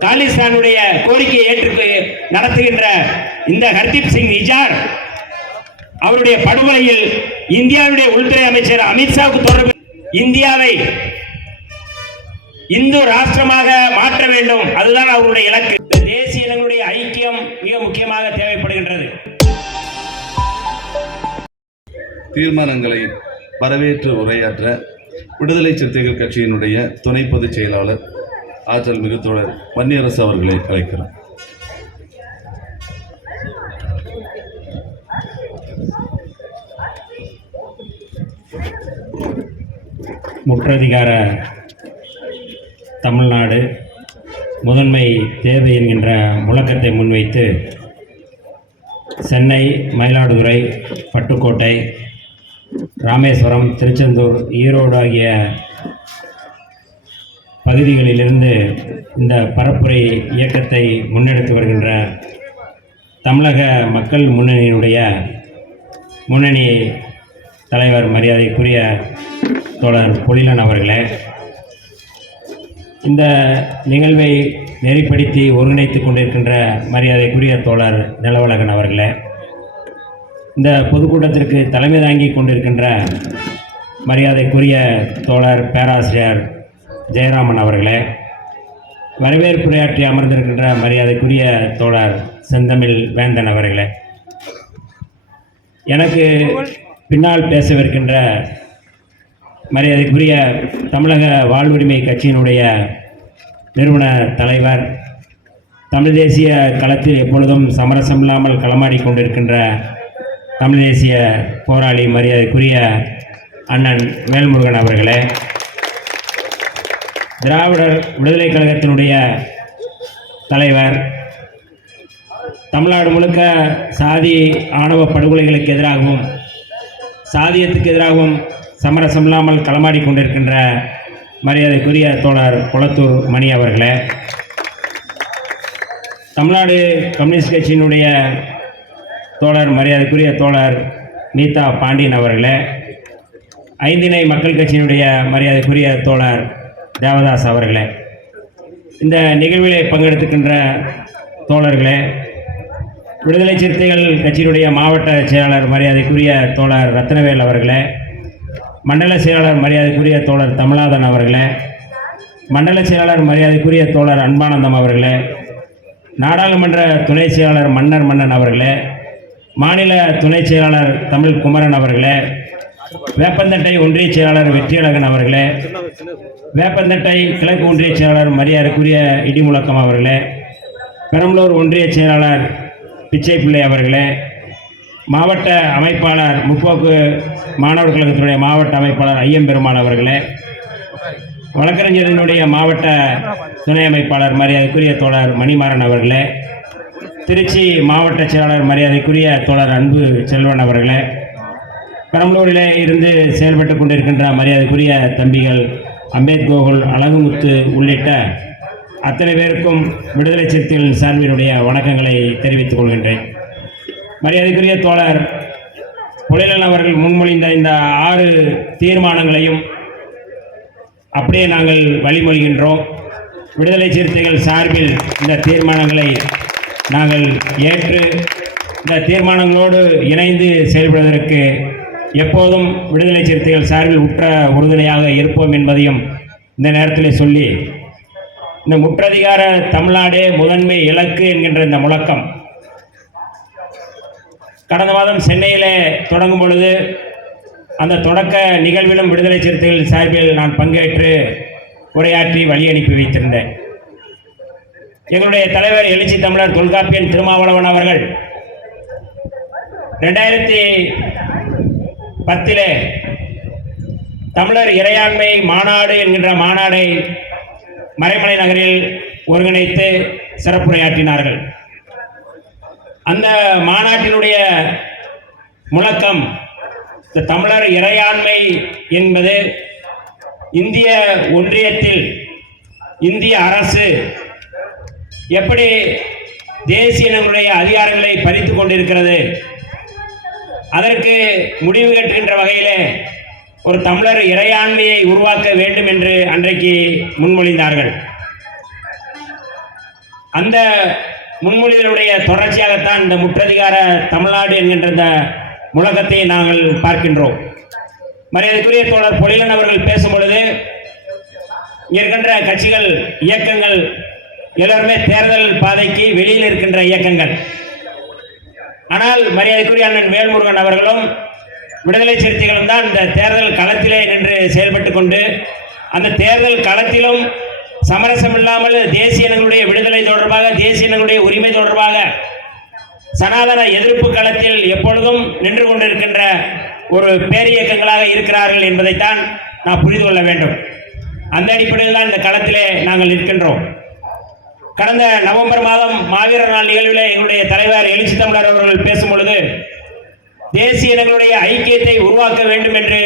காலிஸ்தானுடைய கோரிக்கையை ஏற்று நடத்துகின்ற இந்த ஹர்தீப் சிங் நிஜார் அவருடைய படுகொலையில் இந்தியாவுடைய உள்துறை அமைச்சர் அமித்ஷாவுக்கு தொடர்பு. இந்தியாவை இந்து ராஷ்டிரமாக மாற்ற வேண்டும். அதுதான் அவருடைய இலக்கு. தேசிய இனங்களுடைய ஐக்கியம் மிக முக்கியமாக தேவைப்படுகின்றது. தீர்மானங்களை வரவேற்று உரையாற்ற விடுதலை சிறுத்தைகள் கட்சியினுடைய துணை பொதுச் செயலாளர் ஆற்றல் மிகு தோழர் பன்னியரசு அவர்களை அழைக்கிறோம். முற்றதிகார தமிழ்நாடு முதன்மை தேவை என்கின்ற முழக்கத்தை முன்வைத்து சென்னை மயிலாடுதுறை பட்டுக்கோட்டை ராமேஸ்வரம் திருச்செந்தூர் ஈரோடு ஆகிய பகுதிகளிலிருந்து இந்த பரப்புரை இயக்கத்தை முன்னெடுத்து வருகின்ற தமிழக மக்கள் முன்னணியினுடைய முன்னணி தலைவர் மரியாதைக்குரிய தோழர் பொழிலன் அவர்களே இந்த நிகழ்வை நெறிப்படுத்தி ஒருங்கிணைத்துக் கொண்டிருக்கின்ற மரியாதைக்குரிய தோழர் நிலவழகன் அவர்களே இந்த பொதுக்கூட்டத்திற்கு தலைமை தாங்கி கொண்டிருக்கின்ற மரியாதைக்குரிய தோழர் பேராசிரியர் ஜெயராமன் அவர்களே வரவேற்புரையாற்றி அமர்ந்திருக்கின்ற மரியாதைக்குரிய தோழர் செந்தமிழ் வேந்தன் அவர்களே எனக்கு பின்னால் பேசவிருக்கின்ற மரியாதைக்குரிய தமிழக வாழ்வுரிமை கட்சியினுடைய நிறுவன தலைவர் தமிழ் தேசிய களத்தில் எப்பொழுதும் சமரசம் இல்லாமல் களமாடி கொண்டிருக்கின்ற தமிழ் தேசிய போராளி மரியாதைக்குரிய அண்ணன் வேல்முருகன் அவர்களே திராவிடர் விடுதலை கழகத்தினுடைய தலைவர். தமிழ்நாடு முழுக்க சாதி ஆணவ படுகொலைகளுக்கு எதிராகவும் சாதியத்துக்கு எதிராகவும் சமரசம் இல்லாமல் களமாடி கொண்டிருக்கின்ற மரியாதைக்குரிய தோழர் குளத்தூர் மணி அவர்களே. தமிழ்நாடு கம்யூனிஸ்ட் கட்சியினுடைய தோழர் மரியாதைக்குரிய தோழர் நீதா பாண்டியன் அவர்களே. ஐந்திணை மக்கள் கட்சியினுடைய மரியாதைக்குரிய தோழர் தேவதாஸ் அவர்களே இந்த நிகழ்விலே பங்கெடுத்துக்கின்ற தோழர்களே விடுதலை சிறுத்தைகள் கட்சியினுடைய மாவட்ட செயலாளர் மரியாதைக்குரிய தோழர் ரத்னவேல் அவர்களே மண்டல செயலாளர் மரியாதைக்குரிய தோழர் தமிழாதன் அவர்களே மண்டல செயலாளர் மரியாதைக்குரிய தோழர் அன்பானந்தம் அவர்களே நாடாளுமன்ற துணை செயலாளர் மன்னர் மன்னன் அவர்களே மாநில துணை செயலாளர் தமிழ் குமரன் அவர்களே வேப்பந்தட்டை ஒன்றிய செயலாளர் வெற்றியழகன் அவர்களே வேப்பந்தட்டை கிழக்கு ஒன்றிய செயலாளர் மரியாதைக்குரிய இடிமுழக்கம் அவர்களே பெரம்பலூர் ஒன்றிய செயலாளர் பிச்சை பிள்ளை அவர்களே மாவட்ட அமைப்பாளர் முற்போக்கு மாணவர் கழகத்தினுடைய மாவட்ட அமைப்பாளர் ஐயம்பெருமாள் அவர்களே வழக்கறிஞரினுடைய மாவட்ட துணை அமைப்பாளர் மரியாதைக்குரிய தோழர் மணிமாறன் அவர்களே திருச்சி மாவட்ட செயலாளர் மரியாதைக்குரிய தோழர் அன்பு செல்வன் அவர்களே பெரம்பலூரிலே இருந்து செயல்பட்டு கொண்டிருக்கின்ற மரியாதைக்குரிய தம்பிகள் அம்பேத் கோகுல் அழகுமுத்து உள்ளிட்ட அத்தனை பேருக்கும் விடுதலை சிறுத்தைகளின் சார்பினுடைய வணக்கங்களை தெரிவித்துக் கொள்கின்றேன். மரியாதைக்குரிய தோழர் புலிலன் அவர்கள் முன்மொழிந்த இந்த ஆறு தீர்மானங்களையும் அப்படியே நாங்கள் வழிமொழிகின்றோம். விடுதலை சிறுத்தைகள் சார்பில் இந்த தீர்மானங்களை நாங்கள் ஏற்று இந்த தீர்மானங்களோடு இணைந்து செயல்படுவதற்கு எப்போதும் விடுதலை சிறுத்தைகள் சார்பில் உற்ற உறுதுணையாக இருப்போம் என்பதையும் இந்த நேரத்தில் சொல்லி இந்த முற்றதிகார தமிழ்நாடே முதன்மை இலக்கு என்கின்ற இந்த முழக்கம் கடந்த மாதம் சென்னையிலே தொடங்கும் பொழுது அந்த தொடக்க நிகழ்விலும் விடுதலை சிறுத்தைகள் சார்பில் நான் பங்கேற்று உரையாற்றி வழி அனுப்பி வைத்திருந்தேன். எங்களுடைய தலைவர் எழுச்சி தமிழர் தொல்காப்பியன் திருமாவளவன் அவர்கள் ரெண்டாயிரத்தி பத்திலே தமிழர் இறையாண்மை மாநாடு என்கின்ற மாநாடை மறைமலை நகரில் ஒருங்கிணைத்து சிறப்புரையாற்றினார்கள். அந்த மாநாட்டினுடைய முழக்கம் இந்த தமிழர் இறையாண்மை என்பது இந்திய ஒன்றியத்தில் இந்திய அரசு எப்படி தேசிய இனங்களுடைய அதிகாரங்களை பறித்து கொண்டிருக்கிறது அதற்கு முடிவு கட்டுகின்ற வகையிலே ஒரு தமிழர் இறையாண்மையை உருவாக்க வேண்டும் என்று அன்றைக்கு முன்மொழிந்தார்கள். அந்த முன்மொழிதலுடைய தொடர்ச்சியாகத்தான் இந்த முற்றதிகார தமிழ்நாடு என்கின்ற இந்த முழக்கத்தை நாங்கள் பார்க்கின்றோம். மரியாதைக்குரிய தோழர் பொழிலன் அவர்கள் பேசும் பொழுது இருக்கின்ற கட்சிகள் இயக்கங்கள் எல்லோருமே தேர்தல் பாதைக்கு வெளியில் இருக்கின்ற இயக்கங்கள். ஆனால் மரியாதைக்குரிய அண்ணன் வேல்முருகன் அவர்களும் விடுதலை சிறுத்தைகளும் தான் இந்த தேர்தல் களத்திலே நின்று செயல்பட்டு கொண்டு அந்த தேர்தல் களத்திலும் சமரசம் இல்லாமல் தேசிய இனங்களுடைய விடுதலை தொடர்பாக தேசிய இனங்களுடைய உரிமை தொடர்பாக சனாதன எதிர்ப்பு களத்தில் எப்பொழுதும் நின்று கொண்டிருக்கின்ற ஒரு பேரியக்கங்களாக இருக்கிறார்கள் என்பதைத்தான் நான் புரிந்து கொள்ள வேண்டும். அந்த அடிப்படையில் தான் இந்த களத்திலே நாங்கள் இருக்கின்றோம் கடந்த நவம்பர் மாதம் மாவீரர் நாள் நிகழ்வில் எங்களுடைய தலைவர் எழுச்சி தமிழர் அவர்கள் பேசும் பொழுது தேசிய இனங்களுடைய ஐக்கியத்தை உருவாக்க வேண்டும் என்று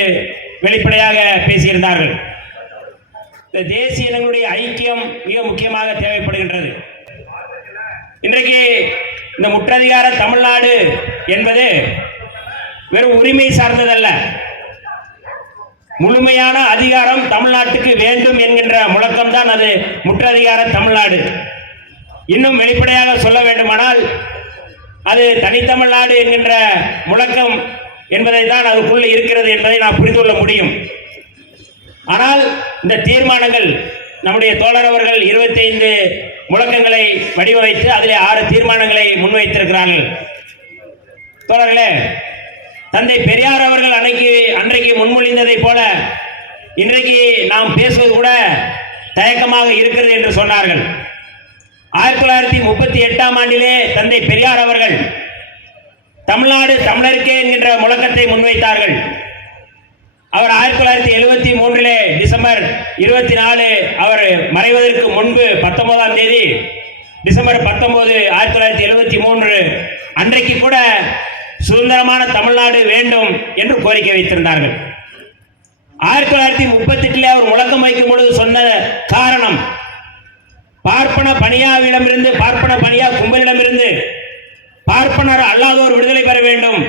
வெளிப்படையாக பேசியிருந்தார்கள். இந்த தேசிய இனங்களுடைய ஐக்கியம் மிக முக்கியமாக தேவைப்படுகின்றது. இன்றைக்கு இந்த முற்றதிகார தமிழ்நாடு என்பது வெறும் உரிமை சார்ந்ததல்ல. முழுமையான அதிகாரம் தமிழ்நாட்டுக்கு வேண்டும் என்கின்ற முழக்கம்தான் அது முற்றதிகார தமிழ்நாடு. இன்னும் வெளிப்படையாக சொல்ல வேண்டுமானால் அது தனித்தமிழ்நாடு என்கின்ற முழக்கம் என்பதை தான் அதுக்குள்ள இருக்கிறது என்பதை நான் புரிந்து கொள்ள முடியும். ஆனால் இந்த தீர்மானங்கள் நம்முடைய தோழர் அவர்கள் இருபத்தைந்து முழக்கங்களை வடிவமைத்து அதில் ஆறு தீர்மானங்களை முன்வைத்திருக்கிறார்கள். தோழர்களே தந்தை பெரியார் அவர்கள் அன்னைக்கு அன்றைக்கு முன்மொழிந்ததைப் போல இன்றைக்கு நாம் பேசுவது கூட தயக்கமாக இருக்கிறது என்று சொன்னார்கள். ஆயிரத்தி தொள்ளாயிரத்தி முப்பத்தி எட்டாம் ஆண்டிலே தந்தை பெரியார் அவர்கள் தமிழ்நாடு தமிழருக்கே என்கின்ற முழக்கத்தை முன்வைத்தார்கள். அவர் ஆயிரத்தி தொள்ளாயிரத்தி எழுபத்தி மூன்றிலே டிசம்பர் இருபத்தி நாலு அவர் மறைவதற்கு முன்பு பத்தொன்பதாம் தேதி டிசம்பர் பத்தொன்பது ஆயிரத்தி தொள்ளாயிரத்தி எழுபத்தி மூன்று அன்றைக்கு கூட சுதந்திரமான தமிழ்நாடு வேண்டும் என்று கோரிக்கை வைத்திருந்தார்கள். ஆயிரத்தி தொள்ளாயிரத்தி முப்பத்தி எட்டிலே அவர் முழக்கம் வைக்கும் பொழுது சொன்ன காரணம் பார்ப்பன பணியாவிடமிருந்து பார்ப்பன பணியா கும்பலிடமிருந்து பார்ப்பனர் அல்லாதோர் விடுதலை பெற வேண்டும்.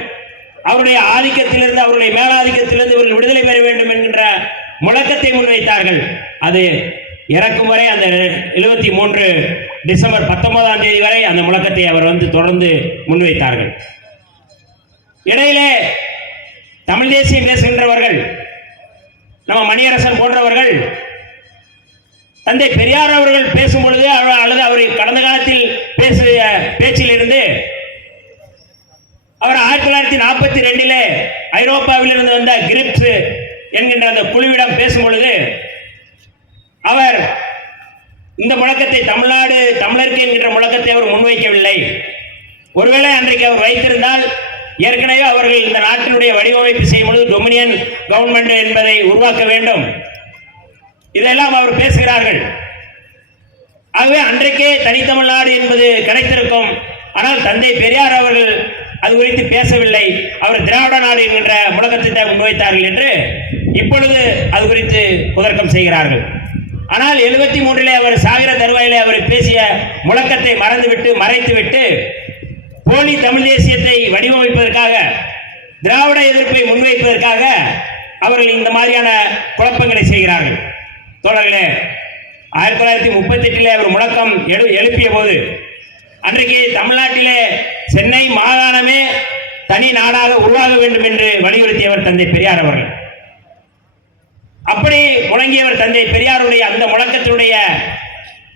அவருடைய ஆதிக்கத்திலிருந்து அவருடைய மேலாதிக்கத்திலிருந்து இவர்கள் விடுதலை பெற வேண்டும் என்கின்ற முழக்கத்தை முன்வைத்தார்கள். அது இறக்கும் வரை அந்த எழுபத்தி மூன்று டிசம்பர் பத்தொன்பதாம் தேதி வரை அந்த முழக்கத்தை அவர் வந்து தொடர்ந்து முன்வைத்தார்கள். இடையிலே தமிழ் தேசியம் பேசுகின்றவர்கள் நம்ம மணியரசன் போன்றவர்கள் தந்தை பெரியார் அவர்கள் பேசும் பொழுது அல்லது அவர் கடந்த காலத்தில் பேசிய பேச்சிலிருந்து அவர் ஆயிரத்தி தொள்ளாயிரத்தி நாற்பத்தி ரெண்டிலே ஐரோப்பாவிலிருந்து வந்த கிரிப்ஸ் என்கின்ற அந்த குழுவிடம் பேசும் பொழுது அவர் இந்த முழக்கத்தை தமிழ்நாடு தமிழருக்கு என்கின்ற முழக்கத்தை அவர் முன்வைக்கவில்லை. ஒருவேளை அன்றைக்கு அவர் வைத்திருந்தால் ஏற்கனவே அவர்கள் இந்த நாட்டினுடைய வடிவமைப்பு செய்யும் பொழுது டொமினியன் கவர்மெண்ட் என்பதை உருவாக்க வேண்டும். இதெல்லாம் அவர் பேசுகிறார்கள். ஆகவே அன்றைக்கே தனித்தமிழ்நாடு என்பது கிடைத்திருக்கும். ஆனால் தந்தை பெரியார் அவர்கள் அது குறித்து பேசவில்லை. அவர் திராவிட நாடு என்கின்ற முழக்கத்தை முன்வைத்தார்கள் என்று இப்பொழுது அது குறித்து புதற்கம் செய்கிறார்கள். ஆனால் எழுபத்தி மூன்றிலே அவர் சாகர தருவாயிலே அவர் பேசிய முழக்கத்தை மறந்துவிட்டு மறைத்துவிட்டு போலி தமிழ் தேசியத்தை வடிவமைப்பதற்காக திராவிட எதிர்ப்பை முன்வைப்பதற்காக அவர்கள் இந்த மாதிரியான குழப்பங்களை செய்கிறார்கள். தோழர்களே ஆயிரத்தி தொள்ளாயிரத்தி முப்பத்தி எட்டிலே அவர் முழக்கம் எழு எழுப்பிய போது அன்றைக்கு தமிழ்நாட்டிலே சென்னை மாகாணமே தனி நாடாக உருவாக வேண்டும் என்று வலியுறுத்தியவர் தந்தை பெரியார் அவர்கள். அப்படி முழங்கியவர் தந்தை பெரியாருடைய அந்த முழக்கத்தினுடைய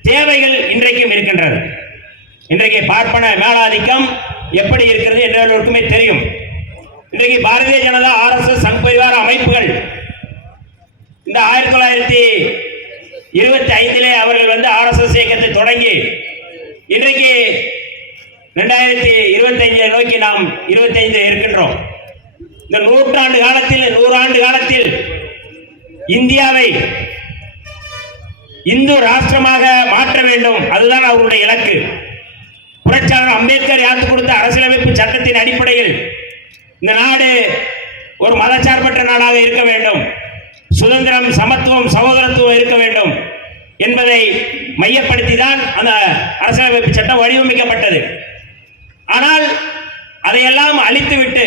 தேவைகள் இன்றைக்கும் இருக்கின்றது. இன்றைக்கு பார்ப்பன மேலாதிக்கம் எப்படி இருக்கிறது என்று எல்லோருக்குமே தெரியும். இன்றைக்கு பாரதிய ஜனதா ஆர்எஸ்எஸ் சங் பரிவார அமைப்புகள் இந்த ஆயிரத்தி தொள்ளாயிரத்தி இருபத்தி ஐந்திலே அவர்கள் வந்து ஆர்எஸ்எஸ் இயக்கத்தை தொடங்கி இன்றைக்கு ரெண்டாயிரத்தி இருபத்தஞ்சை நோக்கி நாம் இருபத்தைந்து இருக்கின்றோம். இந்த நூற்றாண்டு காலத்தில் நூறாண்டு காலத்தில் இந்தியாவை இந்து ராஷ்டிரமாக மாற்ற வேண்டும். அதுதான் அவருடைய இலக்கு. புரட்சியாளர் அம்பேத்கர் யாத்து கொடுத்த அரசியலமைப்பு சட்டத்தின் அடிப்படையில் இந்த நாடு ஒரு மதச்சார்பற்ற நாடாக இருக்க வேண்டும். சுதந்திரம் சமத்துவம் சகோதரத்துவம் இருக்க வேண்டும் என்பதை மையப்படுத்தி தான் அந்த அரசியலமைப்பு சட்டம் வடிவமைக்கப்பட்டது. ஆனால் அதையெல்லாம் அழித்துவிட்டு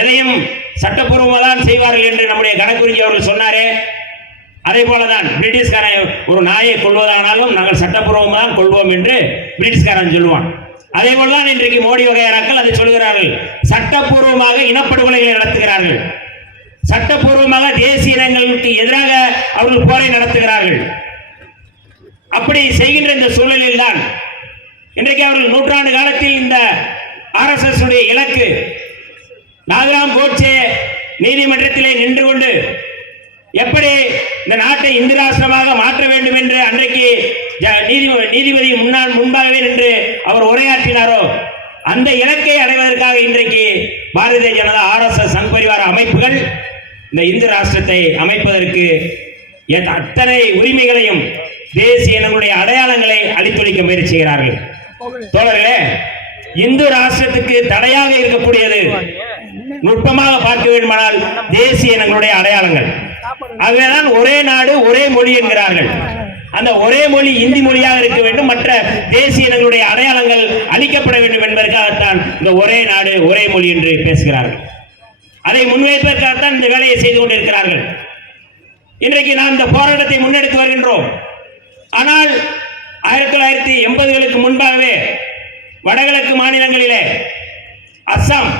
எதையும் சட்டப்பூர்வமாக தான் செய்வார்கள் என்று நம்முடைய கணக்குறிஞ்சி அவர்கள் சொன்னாரே. அதே போலதான் பிரிட்டிஷ்காரன் ஒரு நாயை கொள்வதானாலும் நாங்கள் சட்டப்பூர்வமாக தான் கொள்வோம் என்று பிரிட்டிஷ்காரன் சொல்லுவான். அதே போலதான் இன்றைக்கு மோடி வகையாராக்கள் அதை சொல்கிறார்கள். சட்டப்பூர்வமாக இனப்படுகொலைகளை நடத்துகிறார்கள். சட்டப்பூர்வமாக தேசிய இனங்களுக்கு எதிராக அவர்கள் போரை நடத்துகிறார்கள். அப்படி செய்கின்ற இந்த சூழலில் தான் இன்றைக்கு அவர்கள் நூற்றாண்டு காலத்தில் இந்த ஆர்எஸ்எஸ் உடைய இலக்கு நாகராம் கோட்சே நீதிமன்றத்திலே நின்று கொண்டு எப்படி இந்த நாட்டை இந்து ராஷ்டிரமாக மாற்ற வேண்டும் என்று அன்றைக்கு ஜ- நீதி நீதிபதி முன்னாள் முன்பாகவே நின்று அவர் உரையாற்றினாரோ அந்த இலக்கை அடைவதற்காக இன்றைக்கு பாரதிய ஜனதா ஆர்எஸ்எஸ் சங் பரிவார அமைப்புகள் இந்த இந்து ராஷ்டிரத்தை அமைப்பதற்கு அத்தனை உரிமைகளையும் தேசிய நம்முடைய அடையாளங்களை அளித்தொழிக்க முயற்சி செய்கிறார்கள். தோழர்களே இந்து ராஷ்டிரத்துக்கு தடையாக இருக்கக்கூடியது நுட்பமாக பார்க்க வேண்டுமானால் தேசிய இனங்களுடைய அடையாளங்கள். ஆகவேதான் ஒரே நாடு ஒரே மொழி என்கிறார்கள். அந்த ஒரே மொழி இந்தி மொழியாக இருக்க வேண்டும் மற்ற தேசிய இனங்களுடைய அடையாளங்கள் அளிக்கப்பட வேண்டும் என்பதற்காகத்தான் இந்த ஒரே நாடு ஒரே மொழி என்று பேசுகிறார்கள். அதை முன்வைப்பதற்காகத்தான் இந்த வேலையை செய்து கொண்டிருக்கிறார்கள். இன்றைக்கு நாம் இந்த போராட்டத்தை முன்னெடுத்து வருகின்றோம். ஆனால் ஆயிரத்தி தொள்ளாயிரத்தி எண்பதுகளுக்கு முன்பாகவே வடகிழக்கு மாநிலங்களிலே அஸ்ஸாம்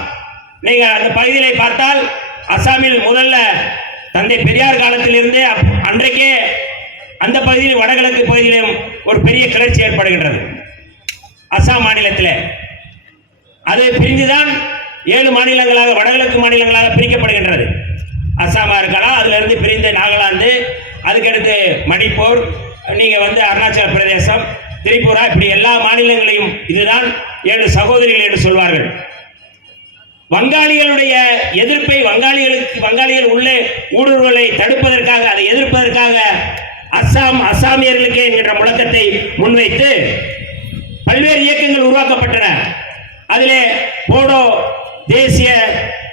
நீங்கள் அந்த பகுதியிலே பார்த்தால் அஸ்ஸாமில் முதல்ல தந்தை பெரியார் காலத்திலிருந்தே அன்றைக்கே அந்த பகுதியில் வடகிழக்கு பகுதியிலும் ஒரு பெரிய கிளர்ச்சி ஏற்படுகின்றது. அஸ்ஸாம் மாநிலத்தில். அது பிரிந்துதான் ஏழு மாநிலங்களாக வடகிழக்கு மாநிலங்களாக பிரிக்கப்படுகின்றது. அஸ்ஸாமா இருக்கலாம் அதிலிருந்து பிரிந்து பிரிந்த நாகாலாந்து அதுக்கடுத்து மணிப்பூர் நீங்கள் வந்து அருணாச்சல பிரதேசம் திரிபுரா இப்படி எல்லா மாநிலங்களையும் இதுதான் ஏழு சகோதரிகள் என்று சொல்வார்கள். வங்காளிகளுடைய எதிர்ப்பை வங்காளிகளுக்கு வங்காளிகள் உள்ளே ஊடுருவலை தடுப்பதற்காக அதை எதிர்ப்பதற்காக அஸ்ஸாம் அஸ்ஸாமியர்களுக்கு என்கின்ற முழக்கத்தை முன்வைத்து பல்வேறு இயக்கங்கள் உருவாக்கப்பட்டன. அதிலே போடோ தேசிய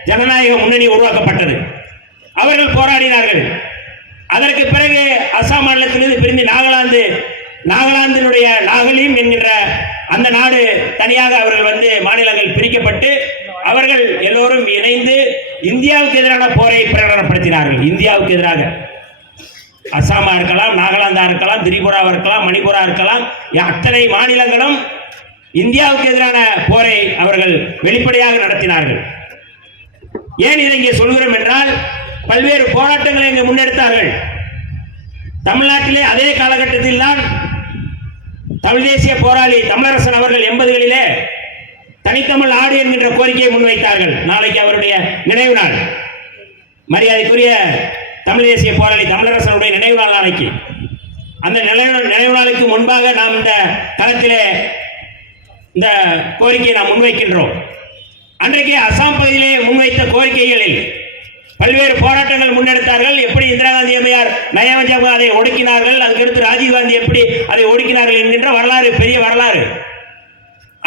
ஜனநாயக முன்னணி உருவாக்கப்பட்டது. அவர்கள் போராடினார்கள். அதற்கு பிறகு அஸ்ஸாம் மாநிலத்திலிருந்து பிரிந்து நாகாலாந்து நாகாலாந்தினுடைய நாகலீம் என்கின்ற அந்த நாடு தனியாக அவர்கள் வந்து மாநிலங்கள் பிரிக்கப்பட்டு அவர்கள் எல்லோரும் இணைந்து இந்தியாவுக்கு எதிரான போரை பிரகடனப்படுத்தினார்கள். இந்தியாவுக்கு எதிராக. அசாமா இருக்கலாம் நாகாலாந்தா இருக்கலாம் திரிபுரா இருக்கலாம் மணிப்புரா இருக்கலாம் அத்தனை மாநிலங்களும் இந்தியாவுக்கு எதிரான போரை அவர்கள் வெளிப்படையாக நடத்தினார்கள். ஏன் இதை இங்கே சொல்கிறோம் என்றால் பல்வேறு போராட்டங்களை இங்கே முன்னெடுத்தார்கள். தமிழ்நாட்டிலே அதே காலகட்டத்தில் தான் தமிழ் தேசிய போராளி தமிழரசன் அவர்கள் எண்பதுகளிலே தனித்தமிழ் ஆடு என்கின்ற கோரிக்கையை முன்வைத்தார்கள். நாளைக்கு அவருடைய நினைவு நாள். மரியாதைக்குரிய தமிழ் தேசிய போராளி தமிழரசனுடைய நினைவு நாள் நாளைக்கு. அந்த நினைவு நினைவு நாளுக்கு முன்பாக நாம் இந்த தளத்திலே இந்த கோரிக்கையை நாம் முன்வைக்கின்றோம். அன்றைக்கு அசாம் பகுதியிலே முன்வைத்த கோரிக்கைகளில் பல்வேறு போராட்டங்கள் முன்னெடுத்தார்கள். எப்படி இந்திரா காந்தி அம்மையார் நயவஞ்சமாக அதை ஒடுக்கினார்கள்? அதுக்கடுத்து ராஜீவ் காந்தி எப்படி அதை ஒடுக்கினார்கள் என்கின்ற வரலாறு பெரிய வரலாறு.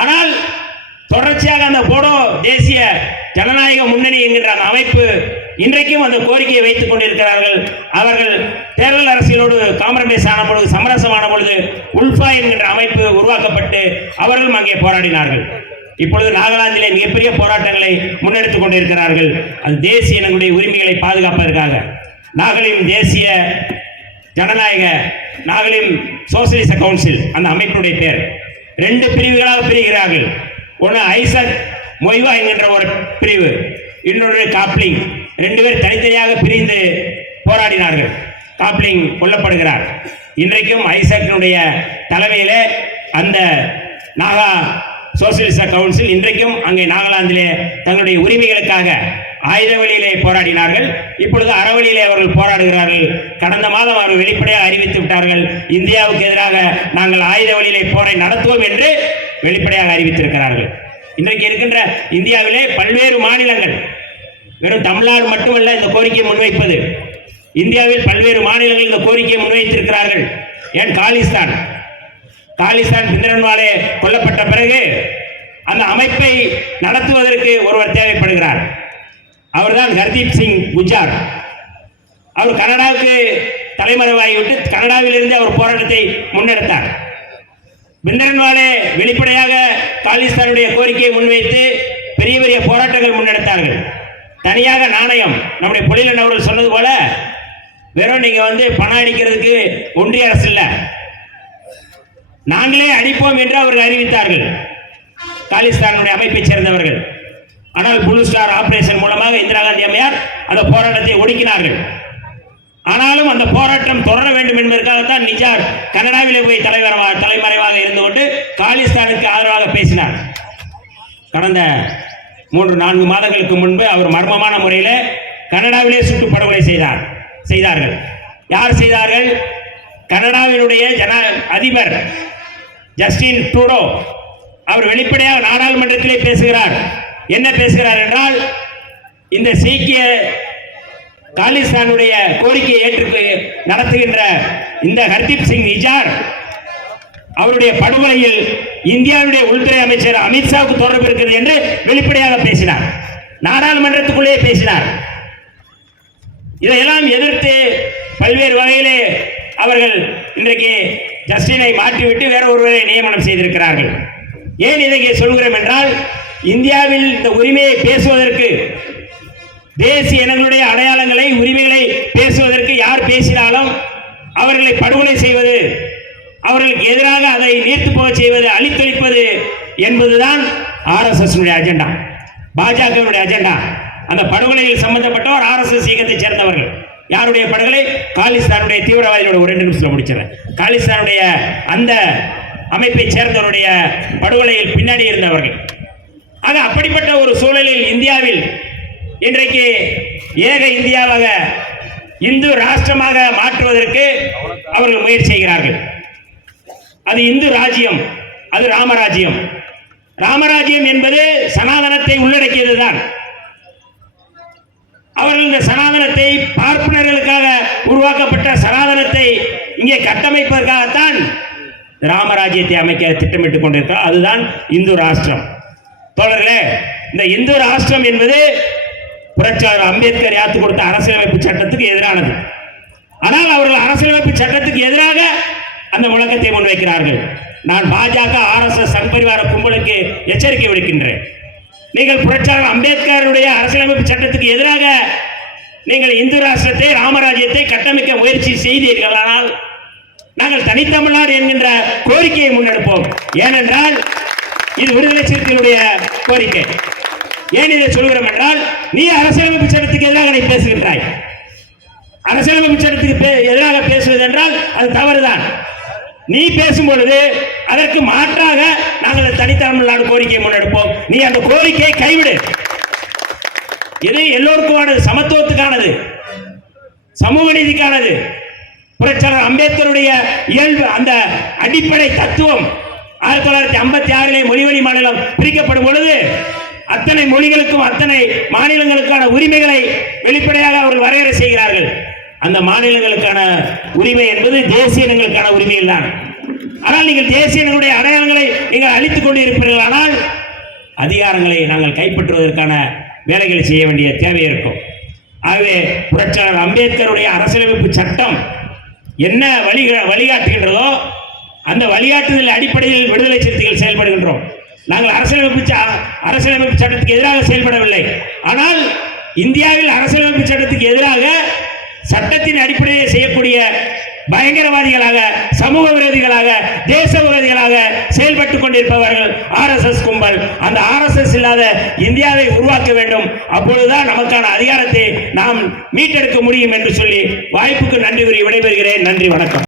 ஆனால் தொடர்ச்சியாக அந்த போடோ தேசிய ஜனநாயக முன்னணி என்கின்ற அந்த அமைப்பு இன்றைக்கும் அந்த கோரிக்கையை வைத்துக் கொண்டிருக்கிறார்கள். அவர்கள் தேர்தல் அரசியலோடு காம்ப்ரமைஸ் ஆன பொழுது சமரசமான பொழுது உல்ஃபா என்கின்ற அமைப்பு உருவாக்கப்பட்டு அவர்களும் அங்கே போராடினார்கள். இப்பொழுது நாகாலாந்திலே மிகப்பெரிய போராட்டங்களை முன்னெடுத்துக் கொண்டிருக்கிறார்கள். அது தேசிய இனங்களுடைய உரிமைகளை பாதுகாப்பதற்காக. நாகலின் தேசிய ஜனநாயக நாகலின் சோசியலிச கவுன்சில் அந்த அமைப்பினுடைய பேர் ரெண்டு பிரிவுகளாக பிரிகிறார்கள். ஒன்று ஐசக் மொய்வா என்கின்ற ஒரு பிரிவு இன்னொரு காப்ளிங் ரெண்டு பேர் தனித்தனியாக பிரிந்து போராடினார்கள். காப்ளிங் கொல்லப்படுகிறார். இன்றைக்கும் ஐசக்கினுடைய தலைமையில் அந்த நாகா சோசியலிச கவுன்சில் இன்றைக்கும் அங்கே நாகாலாந்திலே தங்களுடைய உரிமைகளுக்காக ஆயுத வழியிலே போராடினார்கள். இப்பொழுது அறவழியிலே அவர்கள் போராடுகிறார்கள். கடந்த மாதம் அவர்கள் வெளிப்படையாக அறிவித்து விட்டார்கள். இந்தியாவுக்கு எதிராக நாங்கள் ஆயுத வழியிலே போரை நடத்துவோம் என்று வெளிப்படையாக அறிவித்திருக்கிறார்கள். இன்றைக்கு இருக்கின்ற இந்தியாவிலே பல்வேறு மாநிலங்கள் வெறும் தமிழ்நாடு மட்டுமல்ல இந்த கோரிக்கையை முன்வைப்பது. இந்தியாவில் பல்வேறு மாநிலங்கள் இந்த கோரிக்கையை முன்வைத்திருக்கிறார்கள். ஏன் காலிஸ்தான்? காலிஸ்தான் பிந்திரன்வாலே கொல்லப்பட்ட பிறகு அந்த அமைப்பை நடத்துவதற்கு ஒருவர் தேவைப்படுகிறார். அவர்தான் ஹர்தீப் சிங் குஜார். அவர் கனடாவுக்கு தலைமறைவாகிவிட்டு கனடாவிலிருந்து அவர் போராட்டத்தை முன்னெடுத்தார். பிந்திரன்வாலே வெளிப்படையாக காலிஸ்தானுடைய கோரிக்கையை முன்வைத்து பெரிய பெரிய போராட்டங்கள் முன்னெடுத்தார்கள். தனியாக நாணயம். நம்முடைய பொழிலன் அவர்கள் சொன்னது போல வெறும் நீங்க வந்து பணம் அடிக்கிறதுக்கு ஒன்றிய அரசு இல்லை. நாங்களே அடிப்போம் என்று அவர்கள் அறிவித்தார்கள். காலிஸ்தானுடைய அமைப்பைச் சேர்ந்தவர்கள். ஆனால் ப்ளூ ஸ்டார் ஆபரேஷன் மூலமாக இந்திரா காந்தி அம்மையார் அந்த போராட்டத்தை ஒடுக்கினார்கள். ஆனாலும் அந்த போராட்டம் தொடர வேண்டும் என்பதற்காகத்தான் நிஜார் கனடாவிலே போய் தலைவரமாக தலைமறைவாக இருந்து கொண்டு காலிஸ்தானுக்கு ஆதரவாக பேசினார். கடந்த மூன்று நான்கு மாதங்களுக்கு முன்பு அவர் மர்மமான முறையில் கனடாவிலே சுட்டு படுகொலை செய்தார் செய்தார்கள். யார் செய்தார்கள்? கனடாவினுடைய ஜன அதிபர் ஜஸ்டின் ட்ரூடோ. அவர் வெளிப்படையாக நாடாளுமன்றத்திலே பேசுகிறார். என்ன பேசுகிறார் என்றால் இந்த சீக்கிய காலிஸ்தானுடைய கோரிக்கையை ஏற்று நடத்துகின்ற இந்த ஹர்தீப் சிங் நிஜார் அவருடைய படுகொலையில் இந்தியாவுடைய உள்துறை அமைச்சர் அமித்ஷாவுக்கு தொடர்பு இருக்கிறது என்று வெளிப்படையாக பேசினார். நாடாளுமன்றத்துக்குள்ளே பேசினார். இதையெல்லாம் எதிர்த்து பல்வேறு வகையிலே அவர்கள் இன்றைக்கு ஜஸ்டினை மாற்றிவிட்டு வேற ஒருவரை நியமனம் செய்திருக்கிறார்கள். ஏன் இதை சொல்கிறோம் என்றால் இந்தியாவில் இந்த உரிமையை பேசுவதற்கு தேசிய இனங்களுடைய அடையாளங்களை உரிமைகளை பேசுவதற்கு யார் பேசினாலும் அவர்களை படுகொலை செய்வது அவர்களுக்கு எதிராக அதை நீர்த்து போக செய்வது அழித்தளிப்பது என்பதுதான் ஆர்எஸ்எஸ் அஜெண்டா. பாஜகவினுடைய அஜெண்டா. அந்த படுகொலையில் சம்பந்தப்பட்டவர் ஆர்எஸ்எஸ் இயக்கத்தைச் சேர்ந்தவர்கள். யாருடைய படுகொலை? காலிஸ்தானுடைய தீவிரவாதிகளோட ஒரு ரெண்டு நிமிஷத்தில் முடிச்சிடறேன். காலிஸ்தானுடைய அந்த அமைப்பைச் சேர்ந்தவருடைய படுகொலையில் பின்னாடி இருந்தவர்கள். ஆக அப்படிப்பட்ட ஒரு சூழலில் இந்தியாவில் இன்றைக்கு ஏக இந்தியாவாக இந்து ராஷ்டிரமாக மாற்றுவதற்கு அவர்கள் முயற்சி செய்கிறார்கள். அது இந்து ராஜ்யம் அது ராமராஜ்யம். ராமராஜ்யம் என்பது சனாதனத்தை உள்ளடக்கியதுதான். அவர்கள் இந்த சனாதனத்தை பார்ப்பனர்களுக்காக உருவாக்கப்பட்ட சனாதனத்தை இங்கே கட்டமைப்பதற்காகத்தான் ராமராஜ்யத்தை அமைக்க திட்டமிட்டுக் கொண்டிருக்கிறார் அதுதான் இந்து ராஷ்டிரம். தோழர்களே இந்த இந்து ராஷ்டிரம் என்பது புரட்சியாளர் அம்பேத்கர் யாத்து கொடுத்த அரசியலமைப்பு சட்டத்துக்கு எதிரானது. ஆனால் அவர்கள் அரசியலமைப்பு சட்டத்துக்கு எதிராக அந்த முழக்கத்தை முன்வைக்கிறார்கள். நான் பாஜக ஆர்எஸ்எஸ் சங்பரிவார கும்பலுக்கு எச்சரிக்கை விடுக்கின்றேன். நீங்கள் புரட்சியாளர் அம்பேத்கருடைய அரசியலமைப்பு சட்டத்துக்கு எதிராக நீங்கள் இந்து ராஷ்டிரத்தை ராமராஜ்யத்தை கட்டமைக்க முயற்சி செய்தீர்கள் ஆனால் நாங்கள் தனித்தமிழ்நாடு என்கின்ற கோரிக்கையை முன்னெடுப்போம். ஏனென்றால் இது விடுதலை சிறுத்தைகளுடைய கோரிக்கை. ஏன் இதை சொல்கிறோம் என்றால் நீ அரசியலமைப்பு சட்டத்துக்கு எதிராக நீ பேசுகின்றாய். அரசியலமைப்பு சட்டத்துக்கு பே- எதிராக பேசுவது என்றால் அது தவறுதான். நீ பேசும் பொழுது அதற்கு மாற்றாக நாங்கள் தனித்தமிழ்நாடு கோரிக்கையை முன்னெடுப்போம். நீ அந்த கோரிக்கையை கைவிடு. இது எல்லோருக்குமானது சமத்துவத்துக்கானது. சமூக நீதிக்கானது. புரட்சியாளர் அம்பேத்கருடைய இயல்பு அந்த அடிப்படை தத்துவம் ஆயிரத்தி தொள்ளாயிரத்தி ஐம்பத்தி ஆறிலே மொழிவழி மாநிலம் பிரிக்கப்படும் பொழுது அத்தனை மொழிகளுக்கும் அத்தனை மாநிலங்களுக்கான உரிமைகளை வெளிப்படையாக அவர்கள் வரையறை செய்கிறார்கள். அந்த மாநிலங்களுக்கான உரிமை என்பது தேசிய இனங்களுக்கான உரிமைகள் தான் ஆனால் நீங்கள் தேசிய இனங்களுடைய அடையாளங்களை நீங்கள் அழித்துக் கொண்டிருப்பீர்கள். ஆனால் அதிகாரங்களை நாங்கள் கைப்பற்றுவதற்கான வேலைகளை செய்ய வேண்டிய தேவை இருக்கும். ஆகவே புரட்சியாளர் அம்பேத்கருடைய அரசியலமைப்பு சட்டம் என்ன வழி வழிகாட்டுகின்றதோ அந்த வழிகாட்டுதல் அடிப்படையில் விடுதலை சிறுத்தைகள் செயல்படுகின்றோம். நாங்கள் அரசியலமைப்பு அரசியலமைப்பு சட்டத்துக்கு எதிராக செயல்படவில்லை. ஆனால் இந்தியாவில் அரசியலமைப்பு சட்டத்துக்கு எதிராக சட்டத்தின் அடிப்படையில் செய்யக்கூடிய பயங்கரவாதிகளாக சமூக விரோதிகளாக தேச விரோதிகளாக செயல்பட்டுக் கொண்டிருப்பவர்கள் ஆர்எஸ்எஸ் கும்பல். அந்த ஆர்எஸ்எஸ் இல்லாத இந்தியாவை உருவாக்க வேண்டும். அப்பொழுதுதான் நமக்கான அதிகாரத்தை நாம் மீட்டெடுக்க முடியும் என்று சொல்லி வாய்ப்புக்கு நன்றி கூறி விடைபெறுகிறேன். நன்றி வணக்கம்.